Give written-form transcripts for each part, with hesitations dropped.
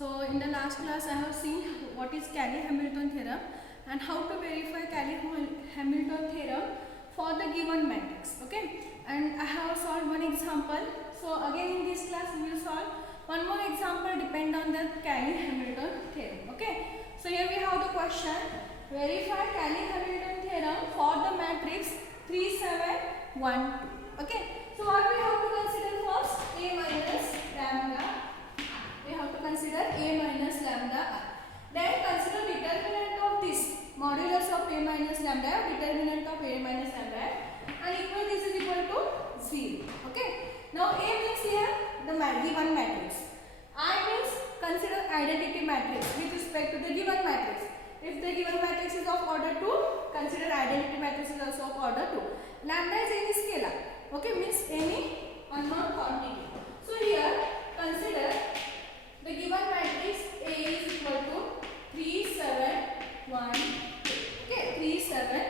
So in the last class I have seen what is Cayley-Hamilton theorem and how to verify Cayley-Hamilton theorem for the given matrix. Okay, and I have solved one example. So again in this class we will solve one more example depend on the Cayley-Hamilton theorem. Okay, so here we have the question: verify Cayley-Hamilton theorem for the matrix 3, 7, 1, 2. Okay, so what we have to consider first? A minus lambda. We have to consider A minus lambda I. Then consider determinant of this, modulus of A minus lambda, determinant of A minus lambda, and equal this is equal to 0. Okay. Now A means here the given matrix. I means consider identity matrix with respect to the given matrix. If the given matrix is of order 2, consider identity matrix is also of order 2. Lambda is any scalar. Okay, means any unknown quantity. So here consider the given matrix A is equal to 3, 7, 1, 2. Okay, 3, 7,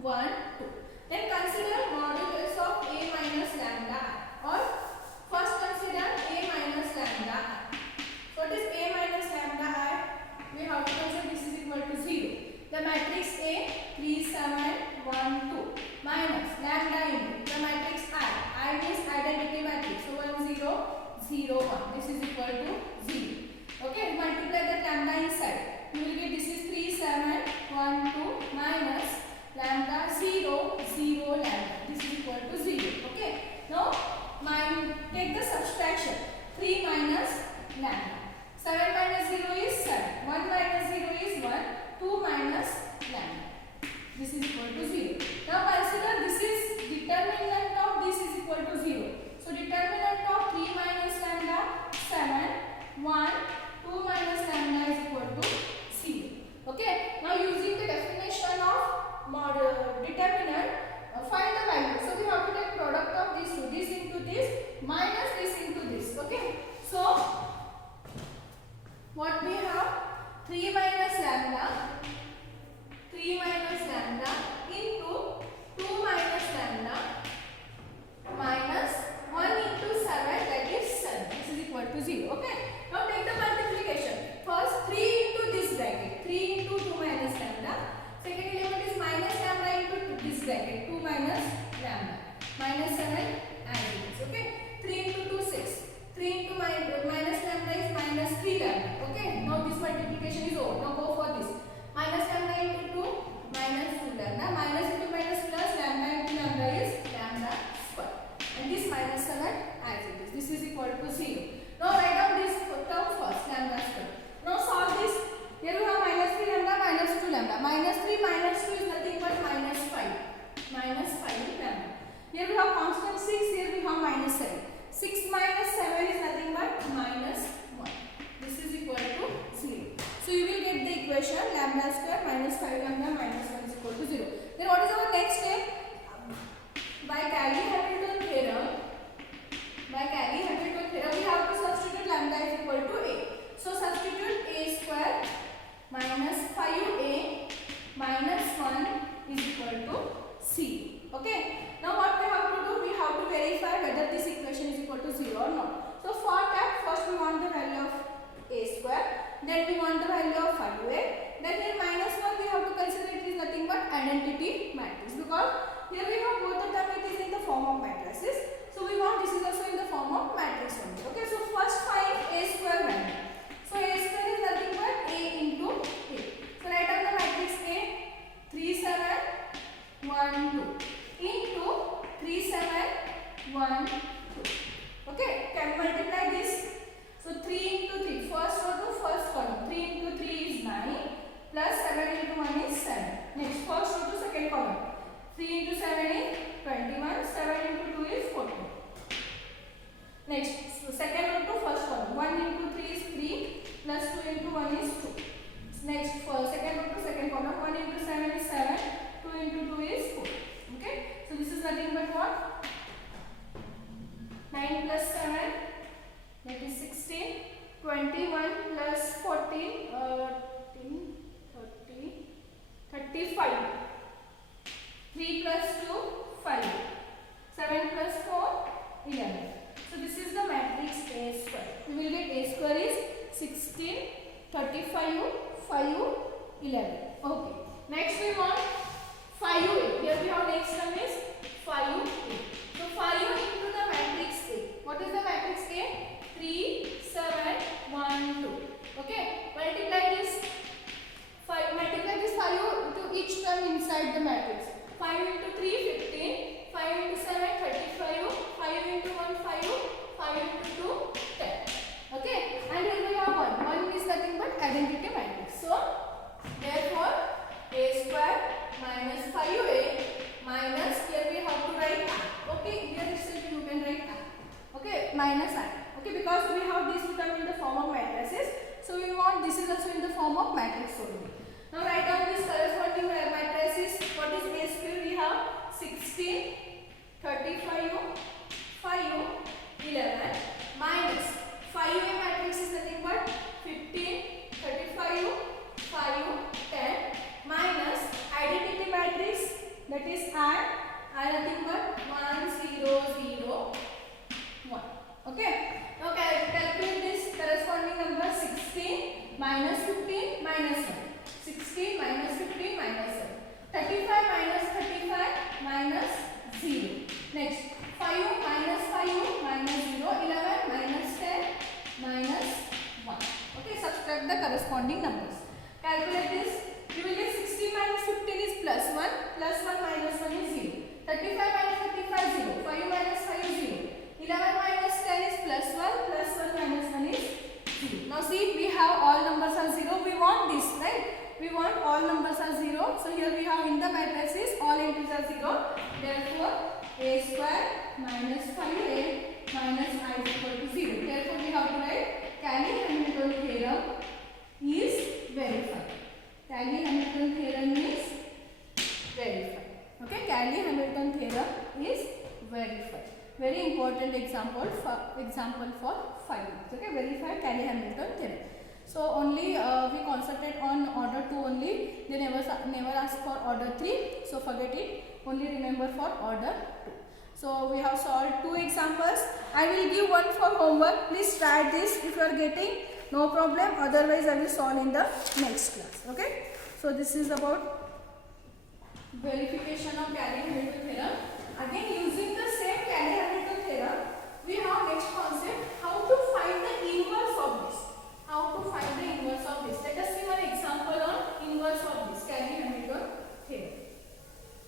1, 2. Then consider modulus of A minus lambda I, or first consider A minus lambda I. So what is A minus lambda I? We have to consider this is equal to 0. The matrix A 3, 7, 1, 2 minus lambda into the matrix I means identity matrix. So 1, 0, 0, 1. This is equal to 0. Okay, multiply the lambda inside. You will get this is 3, 7, 1, 2 minus lambda 0, 0, lambda. This is equal to 0. Okay. Now, take the subtraction. 3 minus lambda. 7 minus 0 is 7. 1 minus 0 is 1. 2 minus lambda. This is equal to 0. Now, consider this is determinant of this is equal to 0. So, determinant of 3 minus lambda 7, 1, 2 minus lambda is equal to 0. Okay. Now, using the definition of determinant, find the value. So, we have to take product of these two. This into this minus this into this. Okay. So, what we have? 3 minus lambda into 2 minus lambda minus 1 into 7, that is 7. This is equal to 0. Okay. Now take the multiplication. First 3 into this bracket. 3 into 2 minus lambda. Second element is minus lambda into this bracket. 2 minus lambda. Minus 7 as it is. Okay. 3 into 2, 6. 3 into minus lambda is minus 3 lambda. Okay. Now this multiplication is over. Now go for this. Minus lambda into 2 minus 2 lambda. Minus into minus plus lambda into lambda is lambda square. And this minus 7 as it is. This is equal to 0. Now write down this term first, lambda square. Now solve this. Here we have minus 3 lambda, minus 2 lambda. Minus 3 minus 2 is nothing but minus 5. Minus 5 lambda. Here we have constant 6, here we have minus 7. 6 minus 7 is nothing but minus 1. This is equal to 0. So you will get the equation lambda square minus 5 lambda minus 1 is equal to 0. Then what is our next step? By Cayley-Hamilton theorem, we have to substitute lambda is equal to A. So substitute A square minus 5A minus 1 is equal to C. Okay. Now what we have to do? We have to verify whether this equation is equal to 0 or not. So for that, first we want the value of A square. Then we want the value of 5A. Then here minus 1 we have to consider it is nothing but identity matrix, because here we have both of them, it is in the form of matrices. So we want this is also in the form of matrix only. Okay, so first find A square value. So A square is nothing but A into A. So write down the matrix A 3, 7, 1, 2 into 3, 7, 1, 2. Okay, can multiply this. So 3 into 3, first row to first column. 3 into 3 is 9 plus 7 into 1 is 7. Next, first row to second column. 3 into 7 is 21, 7 into 2 is 14. Next, so second row to first column. 1 into 3 is 3 plus 2 into 1 is 2. Next, second row to second column. 1 into 7 is 7, 2 into 2 is 4. Okay, so this is nothing but what? 9 plus 7, that is 16. 21 plus 14, 35. 3 plus 2, 5. 7 plus 4, 11. So this is the matrix A square. We will get A square is 16, 35, 5, 11. Okay. Next we want 5A. Here we have next term is 5A. So 5 into the matrix A. What is the matrix A? 3, 7, 1, 2. Okay. Multiply this 5. Multiply this 5 to each term inside the matrix. 5 into 3, 15. 5 into 7, 35. 5 into 1, 5. 5 into 2, 10. Okay. And here we have 1. 1 is nothing but identity matrix. So therefore A square minus 5A minus, here we have to write I. Okay, here itself you can write I. Okay, minus I. Okay, because we have this term in the form of matrices, so we want this is also in the form of matrix only. Now write down this corresponding matrices. What is A square? We have 16, 35, 5, 11 minus 5A matrix is nothing but 15, 35, 5, 10 minus identity matrix, that is I nothing but 1, 0, 0, 1. Okay. Now calculate this corresponding number. 16 minus 15 minus 1. 16 minus 15 minus 1. 35 minus 35 minus 0. Next 5 minus 5 minus 0. 11 minus 10 minus 1. Okay, subtract the corresponding numbers. Calculate this. You will get 16 minus 15 is plus 1. Plus 1 minus 1 is 0. 35 minus 35 0. 5 minus 5 is 0. 11 minus 10 is plus 1. Plus 1 minus 1 is 0. Now see, we have all numbers are 0. We want this, right? We want all numbers are 0. So here we have in the matrices all entries are 0. Therefore A square minus 5A minus I is equal to 0. Therefore we have to write Cayley-Hamilton theorem is verified. Cayley-Hamilton theorem is verified. Okay, Cayley-Hamilton theorem is verified. Very important example for 5 marks. Okay, verify Cayley-Hamilton theorem. So only we concentrate on order 2 only. They never ask for order 3. So forget it. Only remember for order 2. So we have solved 2 examples. I will give one for homework. Please try this. If you are getting, no problem. Otherwise I will solve in the next class. Okay. So this is about verification of Cayley-Hamilton theorem. Again, using the same Cayley-Hamilton theorem, we have next concept, how to find the inverse of this. How to find the inverse of this. Let us see one example on inverse of this Cayley-Hamilton theorem.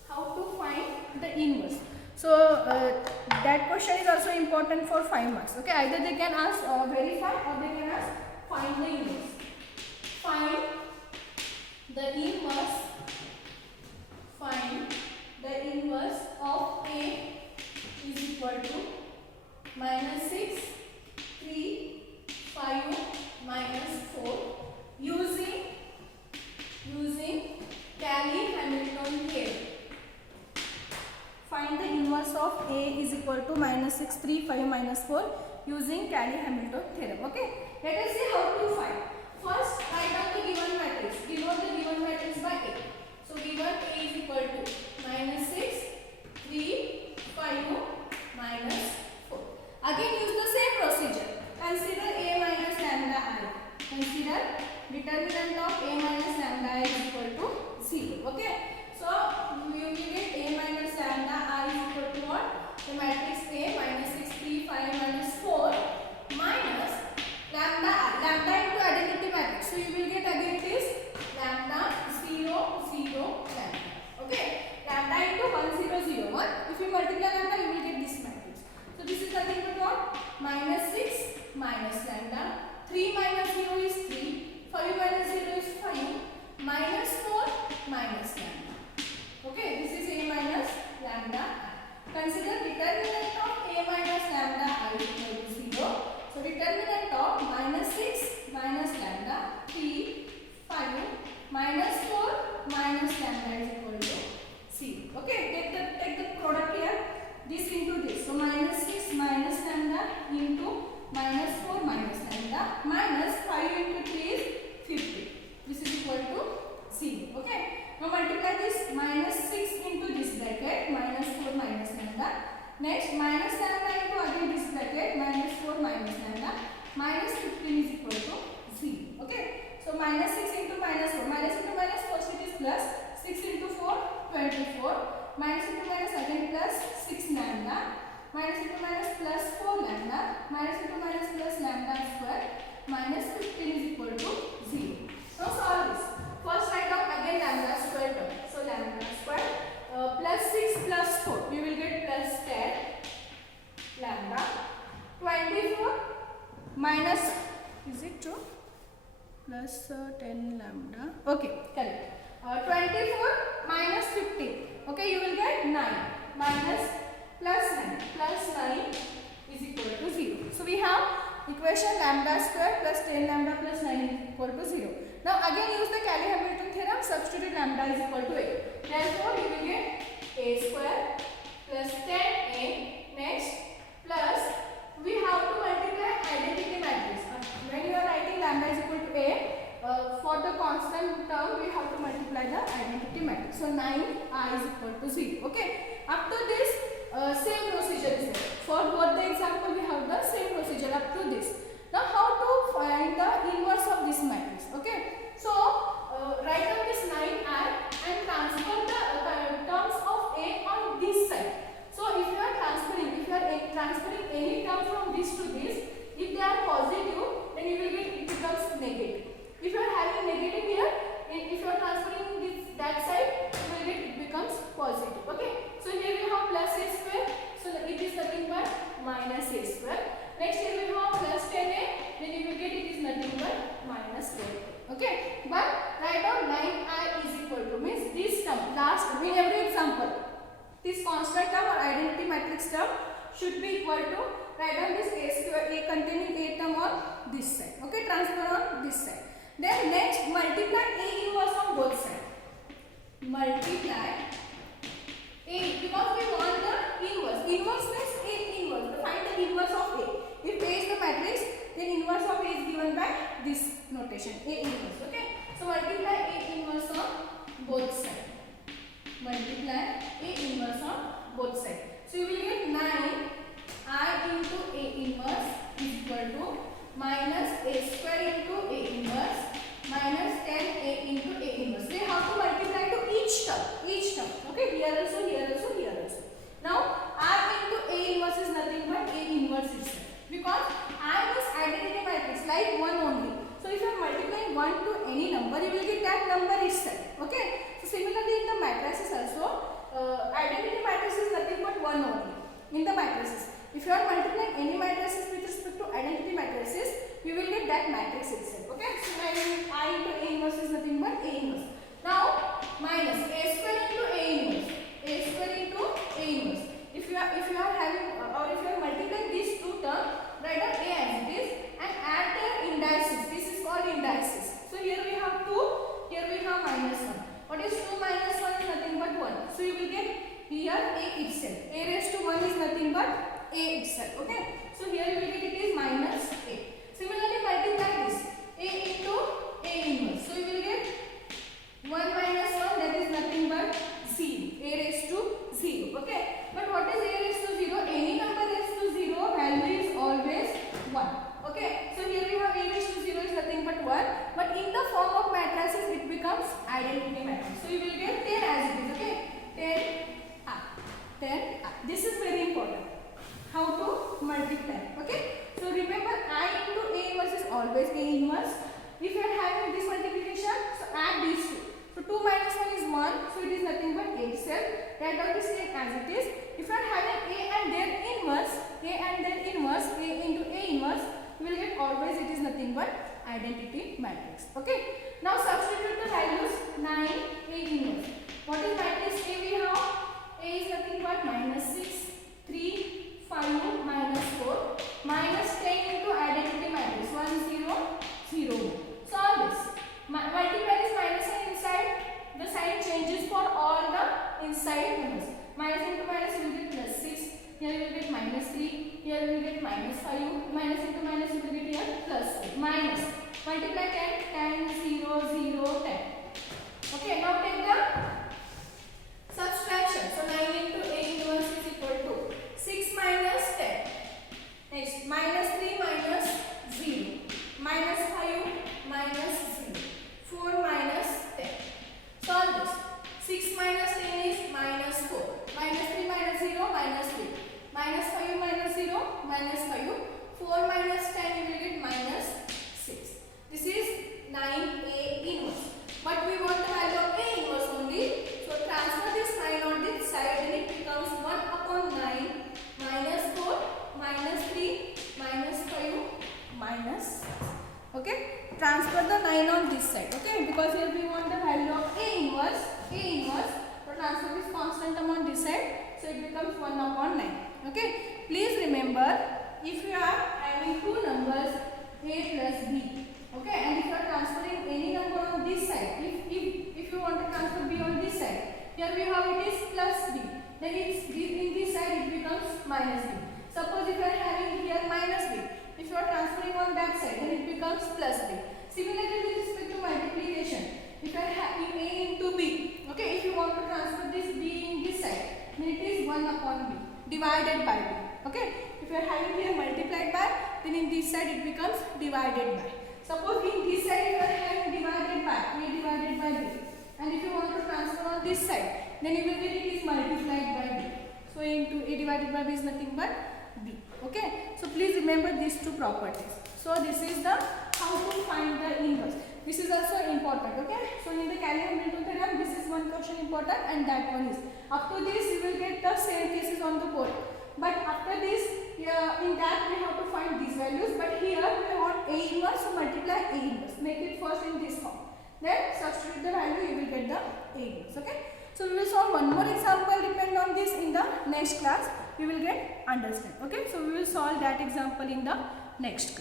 How to find the inverse. So that question is also important for 5 marks. Okay, either they can ask verify or they can ask find the inverse. Find the inverse. Find the inverse of A is equal to minus 6, 3, 5, minus 4 using Cayley-Hamilton theorem. Find the inverse of A is equal to minus 6, 3, 5, minus 4 using Cayley-Hamilton theorem. Okay, let us see how to find. First, write down the given matrix. Denote the given matrix by A. So given A is equal to minus 6, 3, 5, minus 4. Again use the same procedure. Consider A minus lambda I. Consider determinant of A minus lambda I is equal to 0. Okay. So we will get A minus lambda I is equal to what? The matrix A minus 6, 3, 5, minus 4 minus lambda I. Lambda into identity matrix. So you will get again this lambda 0, 0, lambda. Okay. Lambda into 1, 0, 0, 1. If you multiply lambda, you will get this matrix. So this is nothing but what? Minus 6 minus lambda. 3 minus 0 is 3. 5 minus 0 is 5. Minus 4 minus lambda. Okay, this is A minus lambda I. Consider determinant of A minus lambda I is equal to 0. So determinant of minus 6 minus lambda 3, 5, minus 4 minus lambda is equal to 0. Okay, take the product here. This into this. So minus 6 minus lambda into minus 4 minus lambda minus 5 into 3 is 50. This is equal to 0. Okay. Now multiply this minus 6 into this bracket minus 4 minus lambda. Next minus lambda into again this bracket minus 4 minus lambda minus 15 is equal to Is it true? Plus 10 lambda. Okay, correct. 24 minus 15. Okay, you will get 9 minus plus 9 is equal to 0. So we have equation lambda square plus 10 lambda plus 9 is equal to 0. Now again use the Cayley-Hamilton theorem, substitute lambda is equal to 8. Therefore you will get a square plus 10a next plus we have to multiply identity matrix. When you are writing lambda is equal to a, for the constant term we have to multiply the identity matrix. So 9I is equal to 0. Okay. After this same procedure is there. For both the example we have the same procedure up to this. Now how to find the inverse of this matrix? Okay. So write down this 9I and transfer the terms of a on this side. So if you are transferring any term from this to this, if they are positive, then you will get it becomes negative. If you are having negative here, if you are transferring this that side, you will get it becomes positive. Okay. So here we have plus a square. So it is nothing but minus a square. Next here we have plus 10a. Then you will get it is nothing but minus 10. Okay. But write down 9I is equal to means this term last in every example. This constant term or identity matrix term should be equal to write down this a square, a containing a term on this side. Okay, transfer on this side. Then next multiply a inverse on both sides. Multiply a because we want the inverse. Inverse means a inverse. Find the inverse of a. If a is the matrix, then inverse of a is given by this notation a inverse. Okay. So multiply a inverse on both sides. Multiply a inverse on both sides. So you will get 9I into a inverse is equal to minus a square into a inverse minus 10a into a inverse. We have to multiply to each term. Okay, here also, here also, here also. Now r into a inverse is nothing but a inverse itself because r is identity matrix like 1 only. So if you are multiplying 1 to any number, you will get that number itself. Okay. So similarly in the matrices also, identity matrix is nothing but 1 only in the matrices. If you are multiplying any matrices with respect to identity matrices, you will get that matrix itself. Okay. So I into a inverse is nothing but a inverse. Now minus a square into a inverse. A square into a inverse. If you are having or if you are multiplying these two terms, write down a as it is and add their indices. This is called indices. So here we have 2, here we have minus 1. What is 2 minus 1 is nothing but 1. So you will get here a itself. A raised to 1 is nothing but a itself. Okay. So here you will get it is minus a. Similarly multiply this a into a inverse. So you will get 1 minus 1 that is nothing but 0. A raised to 0. Okay. But what is a raised to 0? Any number raised to 0 value is always 1. Okay. So here we have a raised to 0 is nothing but 1. But in the form of matrices it becomes identity matrix. So you will get 10 as it is. Okay. 10. This is very important. How to multiply. Okay. So remember I into a inverse is always a inverse. If you are having this multiplication, so add these two. So 2 minus 1 is 1. So it is nothing but a itself. Write down the same as it is. If you are having a and then inverse, a into a inverse, you will get always it is nothing but identity matrix. Okay. Now substitute the values 9, a inverse. What is matrix A we have? A is nothing but minus 6, 3, 5, minus 4, minus 10 into identity matrix 1, 0, 0. Solve this. Multiply this minus sign inside. The sign changes for all the inside numbers. Minus into minus you will get plus 6. Here you will get minus 3. Here you will get minus 5. Minus into minus you will get here plus 4. Minus. Multiply 10, 0, 0, 10. Okay, now take the subtraction. So 9 into a inverse is equal to 6 minus 10. Next, minus 3 minus 0. Okay, transfer the 9 on this side. Okay, because here we want the value of A inverse. So transfer this constant term on this side, so it becomes 1 upon 9. Okay, please remember, if you are having two numbers A plus B, okay, and if you are transferring any number on this side, if you want to transfer B on this side, here we have it is plus B, then it's in this side it becomes minus B. Suppose if you are having here minus B, if you are transferring on that side, then it becomes plus B. Similarly with respect to multiplication, if you are having A into B, okay, if you want to transfer this B in this side, then it is 1 upon B divided by B. Okay, if you are having here multiplied by, then in this side it becomes divided by. Suppose in this side you are having divided by A divided by B, and if you want to transfer on this side, then you will get it is multiplied by B. So into A divided by B is nothing but B. Okay, so please remember these two properties. So this is the how to find the inverse. This is also important. Okay, so in the Cayley-Hamilton theorem, this is one question important, and that one is. Up to this you will get the same cases on the board, but after this, in that we have to find these values. But here we want A inverse, so multiply A inverse. Make it first in this form. Then substitute the value, you will get the A inverse. Okay. So we will solve one more example depend on this in the next class. We will get understand. Okay. So we will solve that example in the next class.